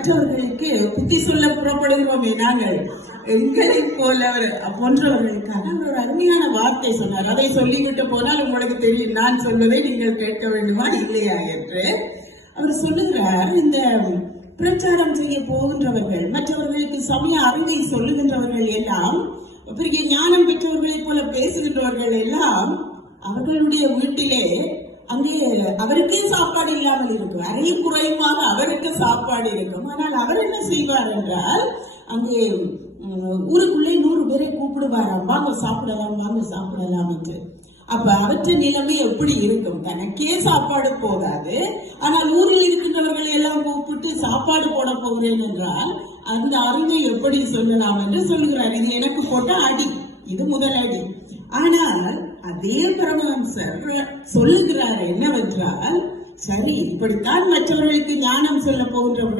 மற்றவர்களுக்கு புத்தி சொல்ல புறப்படுகிறோமே நாங்கள் எங்களை போன்றவர்களுக்கான ஒரு அருமையான வார்த்தை சொன்னார். அதை சொல்லிவிட்டு போனால் உங்களுக்கு தெரியும் நான் சொல்வதை நீங்கள் கேட்க வேண்டுமா இல்லையா என்று. அவர் சொல்லுகிறார், இந்த பிரச்சாரம் செய்ய போகின்றவர்கள், மற்றவர்களுக்கு சமய அறிவை சொல்லுகின்றவர்கள் எல்லாம், பெரிய ஞானம் பெற்றவர்களைப் போல பேசுகின்றவர்கள் எல்லாம் அவர்களுடைய வீட்டிலே அங்கே அவருக்கே சாப்பாடு இல்லாமல் இருக்கும், அரையும் குறையுமாக அவருக்கு சாப்பாடு இருக்கும். ஆனால் அவர் என்ன செய்வார் என்றால், அங்கே ஊருக்குள்ளே 100 பேரை கூப்பிடுவாராம், வாங்க சாப்பிடலாம் வாங்க சாப்பிடலாம் என்று. அப்ப அவற்றை நிலைமை எப்படி இருக்கும்? தனக்கே சாப்பாடு போகாது, ஆனால் ஊரில் இருக்கின்றவர்களை எல்லாம் கூப்பிட்டு சாப்பாடு போட போகிறேன் என்றால் அந்த அறிவை எப்படி சொல்லலாம் என்று சொல்லுகிறார். இது எனக்கு போட்ட அடி, இது முதல் அடி. ஆனால் அதே பரமஹம்சர் சொல்லுகிறார் என்னவென்றால், சரி இப்படித்தான் மற்றவர்களுக்கு ஞானம் சொல்ல போகின்றவர்கள்